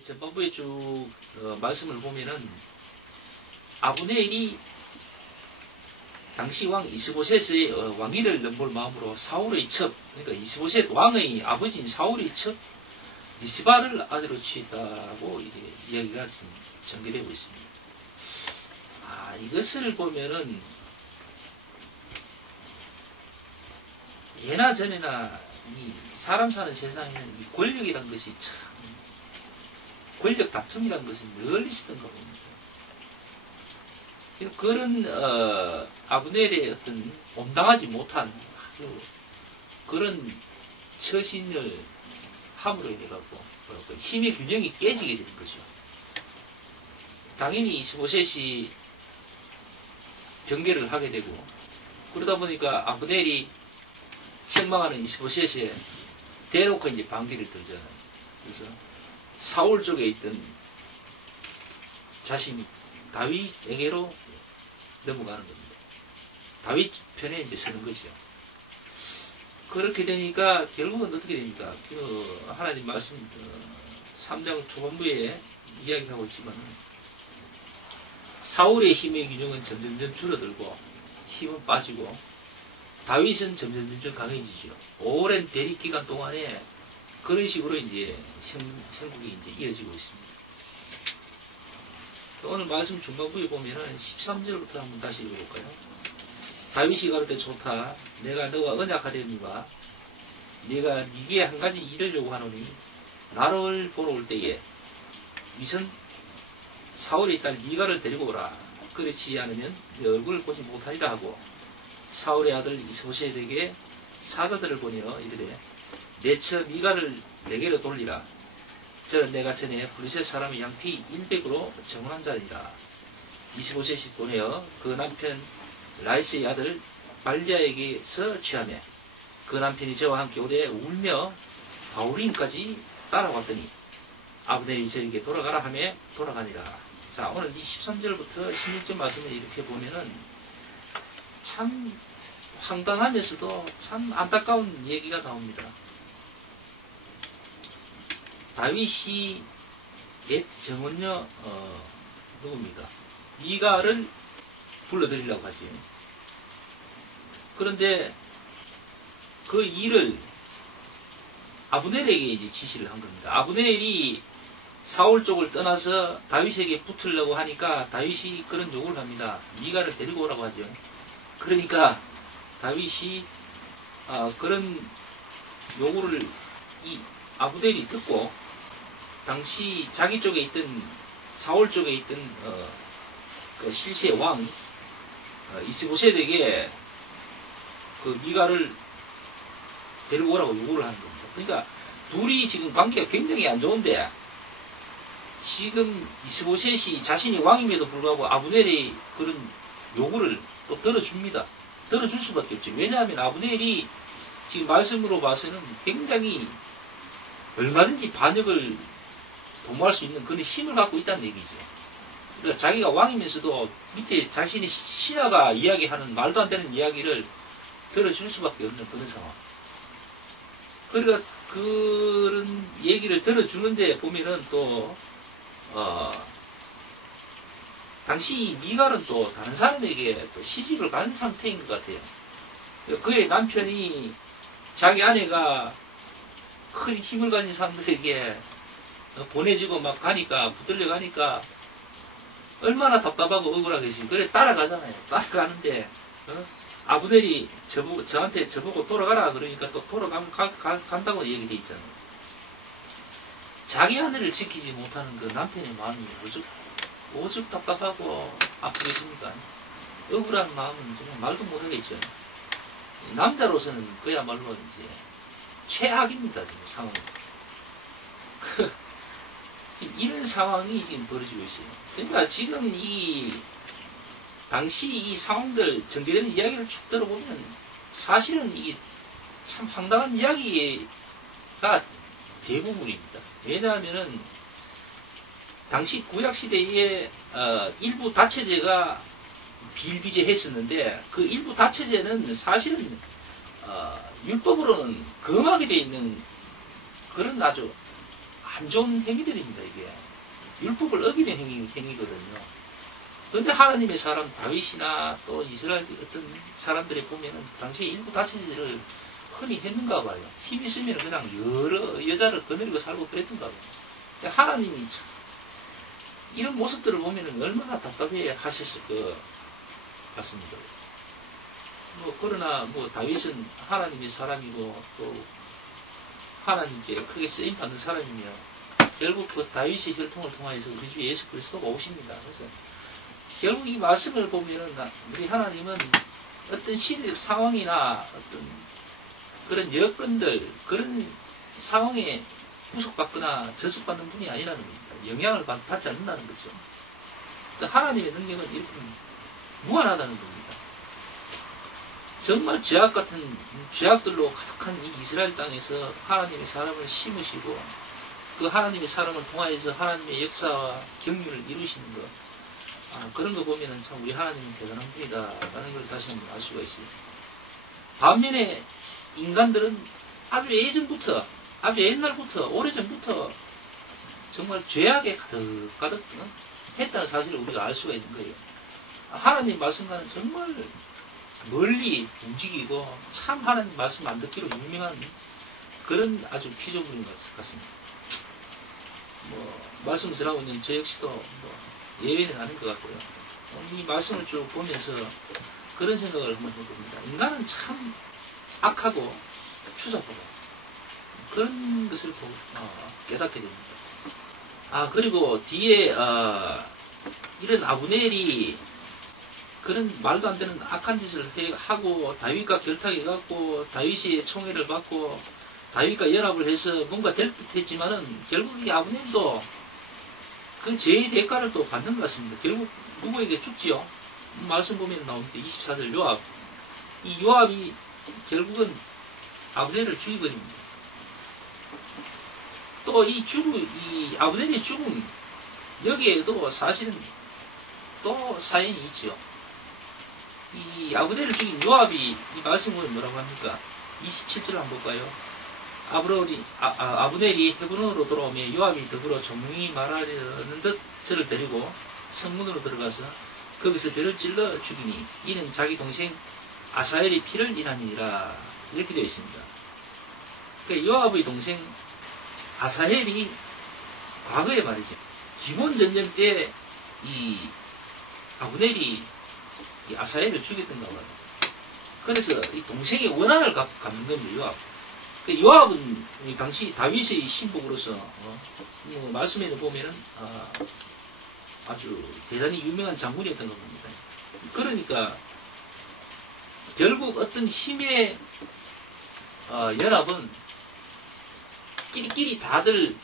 전반부에 쭉 말씀을 보면은 아브넬이 당시 왕 이스보셋의 왕위를 넘볼 마음으로 사울의 첩, 그러니까 이스보셋 왕의 아버지인 사울의 첩 리스바를 아내로 취했다고 이야기가 지금 전개되고 있습니다. 이것을 보면은 예나 전에나 이 사람 사는 세상에는 이 권력이란 것이 참 권력 다툼이란 것이 늘 있었던가 봅니다. 그런 아브넬의 어떤 온당하지 못한 그런 처신을 함으로 인해 갖고 힘의 균형이 깨지게 되는 거죠. 당연히 이스보셋이 경계를 하게 되고 그러다 보니까 아브넬이 책망하는 이스보셋에 대놓고 이제 반기를 들잖아요. 그래서 사울 쪽에 있던 자신이 다윗에게로 넘어가는 겁니다. 다윗 편에 이제 서는 거죠. 그렇게 되니까 결국은 어떻게 됩니까? 하나님 말씀 3장 초반부에 이야기하고 있지만 사울의 힘의 균형은 점점점 줄어들고 힘은 빠지고 다윗은 점점 강해지죠. 오랜 대립 기간 동안에 그런 식으로 이제 형국이 이제 이어지고 있습니다. 오늘 말씀 중반부에 보면은 13절부터 한번 다시 읽어볼까요? 다윗이 가로되 좋다. 내가 너와 언약하려니와 네가 네게 한 가지 일을 요구하노니 나를 보러 올 때에 위선 사울의 딸 미가를 데리고 오라. 그렇지 않으면 네 얼굴을 보지 못하리라 하고 사울의 아들 이스보셋에게 사자들을 보내어 이르되 내 처 미가를 내게로 돌리라. 저는 내가 전에 블레셋 사람의 양피 100으로 정한 자니라. 이스보셋이 보내어 그 남편 라이스의 아들 발리아에게서 취하며 그 남편이 저와 함께 오되 울며 바울림까지 따라왔더니 아브넬이 저에게 돌아가라 하며 돌아가니라. 자, 오늘 이 13절부터 16절 말씀을 이렇게 보면은 참 황당하면서도 참 안타까운 얘기가 나옵니다. 다윗이 옛 정원녀 누굽니까? 미가를 불러들이려고 하죠. 그런데 그 일을 아브넬에게 이제 지시를 한 겁니다. 아브넬이 사울 쪽을 떠나서 다윗에게 붙으려고 하니까 다윗이 그런 요구를 합니다. 미가를 데리고 오라고 하죠. 그러니까 다윗이 그런 요구를 이 아브넬이 듣고 당시 자기 쪽에 있던 사울 쪽에 있던 그 실시의 왕 이스보셋에게 그 미가를 데리고 오라고 요구를 하는 겁니다. 그러니까 둘이 지금 관계가 굉장히 안 좋은데 지금 이스보셋이 자신이 왕임에도 불구하고 아브넬의 그런 요구를 또 들어줍니다. 들어줄 수밖에 없죠. 왜냐하면 아브넬이 지금 말씀으로 봐서는 굉장히 얼마든지 반역을 도모할 수 있는 그런 힘을 갖고 있다는 얘기죠. 그러니까 자기가 왕이면서도 밑에 자신의 신하가 이야기하는 말도 안 되는 이야기를 들어줄 수밖에 없는 그런 상황. 그러니까 그런 얘기를 들어주는데 보면은 또 당시 미갈은 또 다른 사람에게 또 시집을 간 상태인 것 같아요. 그의 남편이 자기 아내가 큰 힘을 가진 사람들에게 보내지고 막 가니까 붙들려 가니까 얼마나 답답하고 억울하겠어요. 그래 따라가잖아요. 따라가는데 아브넬이 저한테 저보고 돌아가라 그러니까 또 간다고 얘기돼 있잖아요. 자기 아내를 지키지 못하는 그 남편의 마음이 오죽 답답하고 아프겠습니까? 억울한 마음은 정말 말도 못하겠죠. 남자로서는 그야말로 이제 최악입니다. 지금 상황이. 지금 이런 상황이 지금 벌어지고 있어요. 그러니까 지금 당시 이 상황들 전개되는 이야기를 쭉 들어보면 사실은 이게 참 황당한 이야기가 대부분입니다. 왜냐하면은 당시 구약시대에 일부 다처제가 비일비재했었는데 그 일부 다처제는 사실은 율법으로는 금하게 되어 있는 그런 아주 안 좋은 행위들입니다. 이게 율법을 어기는 행위거든요. 그런데 하나님의 사람 다윗이나 또 이스라엘 어떤 사람들이 보면은 당시에 일부 다치지를 흔히 했는가 봐요. 힘 있으면 그냥 여러 여자를 거느리고 살고 그랬던가 봐요. 하나님이 참 이런 모습들을 보면은 얼마나 답답해 하셨을 것 같습니다. 그러나 다윗은 하나님의 사람이고 또 하나님께 크게 쓰임 받는 사람이며 결국 그 다윗의 혈통을 통하여서 우리 주 예수 그리스도가 오십니다. 그래서 결국 이 말씀을 보면은 우리 하나님은 어떤 시대적 상황이나 어떤 그런 여건들 그런 상황에 구속받거나 저속받는 분이 아니라는 겁니다. 영향을 받지 않는다는 거죠. 그러니까 하나님의 능력은 이렇게 무한하다는 겁니다. 정말 죄악들로 가득한 이 이스라엘 땅에서 하나님의 사람을 심으시고 그 하나님의 사람을 통하여서 하나님의 역사와 경륜을 이루시는 것 그런 거 보면은 참 우리 하나님은 대단한 분이다 라는 걸 다시 한번 알 수가 있어요. 반면에 인간들은 아주 예전부터 아주 옛날부터 오래전부터 정말 죄악에 가득 했다는 사실을 우리가 알 수가 있는 거예요. 하나님 말씀과는 정말 멀리 움직이고 참 하나님 말씀 안 듣기로 유명한 그런 아주 피조물인 것 같습니다. 말씀을 전하고 있는 저 역시도 예외는 아닌 것 같고요. 이 말씀을 쭉 보면서 그런 생각을 한번 해봅니다. 인간은 참 악하고 추잡하고 그런 것을 깨닫게 됩니다. 그리고 뒤에 이런 아브넬이 그런 말도 안 되는 악한 짓을 하고 다윗과 결탁해갖고 다윗의 총애를 받고 다윗과 연합을 해서 뭔가 될 듯 했지만은 결국 이 아브넬도 그 죄의 대가를 또 받는 것 같습니다. 결국 누구에게 죽지요? 말씀 보면 나옵니다. 24절 요압. 이 요압이 결국은 아브넬을 죽이버립니다. 또 이 아브넬의 죽음, 여기에도 사실은 또 사연이 있죠. 이 아브넬을 죽인 요압이 이 말씀을 뭐라고 합니까? 27절 한번 볼까요? 아브넬이 헤브론으로 돌아오며 요압이 더불어 조용히 말하려는 듯 저를 데리고 성문으로 들어가서 거기서 배를 찔러 죽이니 이는 자기 동생 아사엘의 피를 인함이니라 이렇게 되어 있습니다. 그러니까 요압의 동생 아사엘이 과거에 말이죠. 기본 전쟁 때 이 아브넬이 이 아사엘을 죽였던가 봐요. 그래서 이 동생의 원한을 갚는 겁니다. 요압. 요압은 당시 다윗의 신복으로서 말씀에는 보면은 아주 대단히 유명한 장군이었던 겁니다. 그러니까 결국 어떤 힘의 연합은 끼리끼리 다들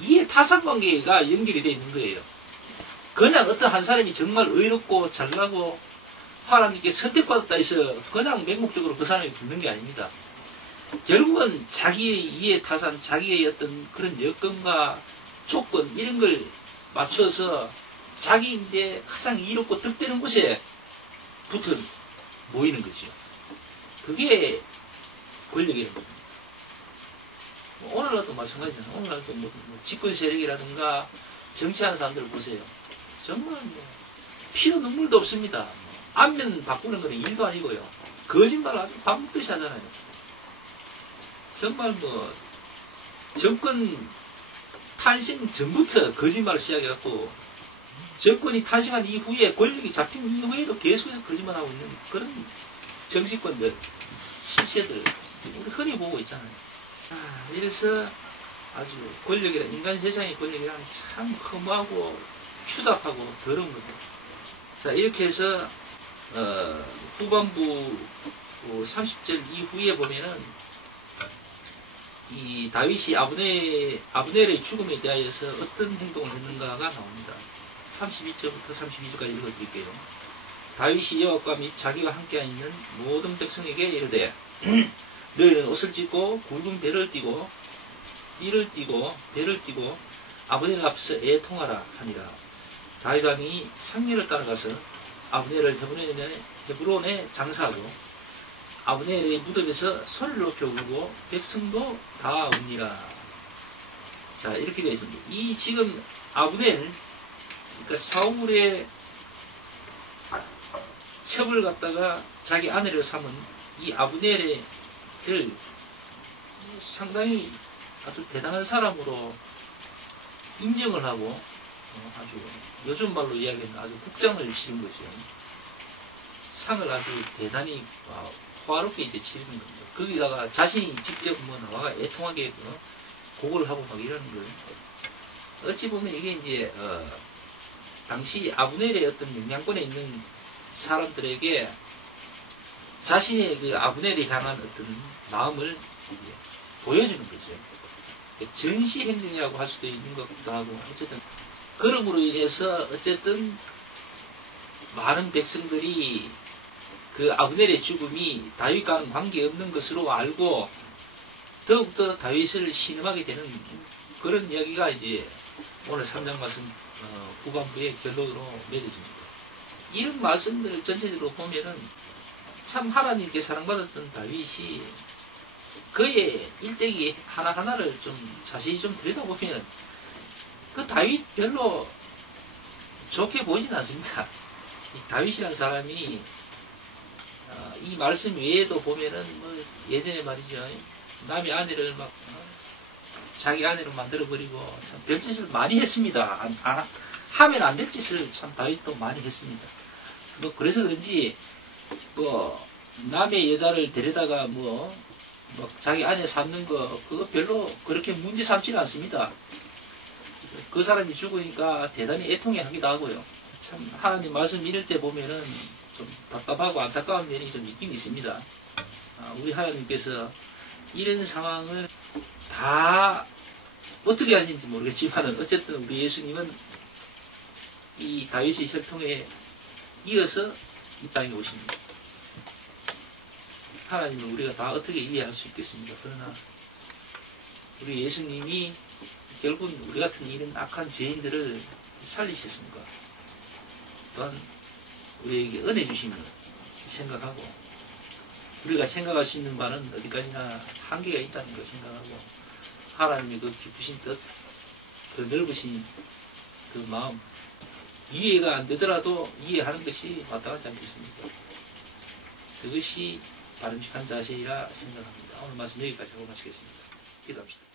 이해 타산관계가 연결이 되어 있는 거예요. 그냥 어떤 한 사람이 정말 의롭고 잘나고 하나님께 선택받았다 해서 그냥 맹목적으로 그 사람이 붙는 게 아닙니다. 결국은 자기의 이해 타산, 자기의 어떤 그런 여건과 조건 이런 걸 맞춰서 자기인데 가장 이롭고 득되는 곳에 붙어 모이는 거죠. 그게 권력이라는 겁니다. 오늘날도 마찬가지잖아요. 오늘날도 집권 세력이라든가 정치하는 사람들을 보세요. 정말 피도 눈물도 없습니다. 안면 바꾸는 건 일도 아니고요. 거짓말을 아주 밥 먹듯이 하잖아요. 정말 정권 탄생 전부터 거짓말을 시작해갖고 정권이 탄생한 이후에 권력이 잡힌 이후에도 계속해서 거짓말하고 있는 그런 정치권들, 실세들 우리 흔히 보고 있잖아요. 이래서 아주 인간 세상의 권력이란 참 험하고 추잡하고 더러운 거죠. 자, 이렇게 해서 후반부 30절 이후에 보면은 이 다윗이 아브넬의 죽음에 대하여서 어떤 행동을 했는가가 나옵니다. 32절부터 32절까지 읽어드릴게요. 다윗이 여호와과 및 자기와 함께 있는 모든 백성에게 이르되 너희는 옷을 찢고 굵은 배를 띠고 띠를 띠고 배를 띠고 아브넬 앞서 애통하라 하니라. 다윗 왕이 상류를 따라가서 아브넬을 헤브론에 장사하고 아브넬의 무덤에서 소리를 높여 울고 백성도 다 우니라. 자, 이렇게 되어 있습니다. 이 지금 아브넬, 그러니까 사울의 첩을 갖다가 자기 아내를 삼은 이 아브넬을 상당히 아주 대단한 사람으로 인정을 하고 아주 요즘 말로 이야기하면 아주 국장을 치른 거죠. 상을 아주 대단히 호화롭게 이제 치르는 겁니다. 거기다가 자신이 직접 뭐 나와가 애통하게 곡을 하고 막 이러는 거예요. 어찌 보면 이게 이제 당시 아브넬의 어떤 영향권에 있는 사람들에게 자신의 그 아브넬에 향한 어떤 마음을 보여주는 거죠. 전시 행동이라고 할 수도 있는 것 같기도 하고, 어쨌든 그럼으로 인해서 어쨌든 많은 백성들이 그 아브넬의 죽음이 다윗과는 관계없는 것으로 알고 더욱더 다윗을 신음하게 되는 그런 이야기가 이제 오늘 3장 말씀 후반부의 결론으로 맺어집니다. 이런 말씀들 전체적으로 보면은 참 하나님께 사랑받았던 다윗이 그의 일대기 하나하나를 좀 자세히 좀 들여다보면 그 다윗 별로 좋게 보이진 않습니다. 이 다윗이라는 사람이 이 말씀 외에도 보면은 뭐 예전에 말이죠, 남의 아내를 막 자기 아내로 만들어버리고 참 별짓을 많이 했습니다. 하면 안 될 짓을 참 다윗도 많이 했습니다. 뭐 그래서 그런지 뭐 남의 여자를 데려다가 뭐 자기 아내 삼는 거 그거 별로 그렇게 문제 삼지는 않습니다. 그 사람이 죽으니까 대단히 애통해하기도 하고요. 참 하나님 말씀 읽을 때 보면은 좀 답답하고 안타까운 면이 좀 있긴 있습니다. 우리 하나님께서 이런 상황을 다 어떻게 하시는지 모르겠지만 어쨌든 우리 예수님은 이 다윗의 혈통에 이어서 이 땅에 오십니다. 하나님을 우리가 다 어떻게 이해할 수 있겠습니까? 그러나 우리 예수님이 결국 우리 같은 이런 악한 죄인들을 살리셨습니다. 또한 우리에게 은혜 주심을 생각하고 우리가 생각할 수 있는 바는 어디까지나 한계가 있다는 걸 생각하고 하나님의 그 깊으신 뜻, 그 넓으신 그 마음 이해가 안 되더라도 이해하는 것이 마땅하지 않겠습니까? 그것이 바람직한 자세이라 생각합니다. 오늘 말씀 여기까지 하고 마치겠습니다. 기도합시다.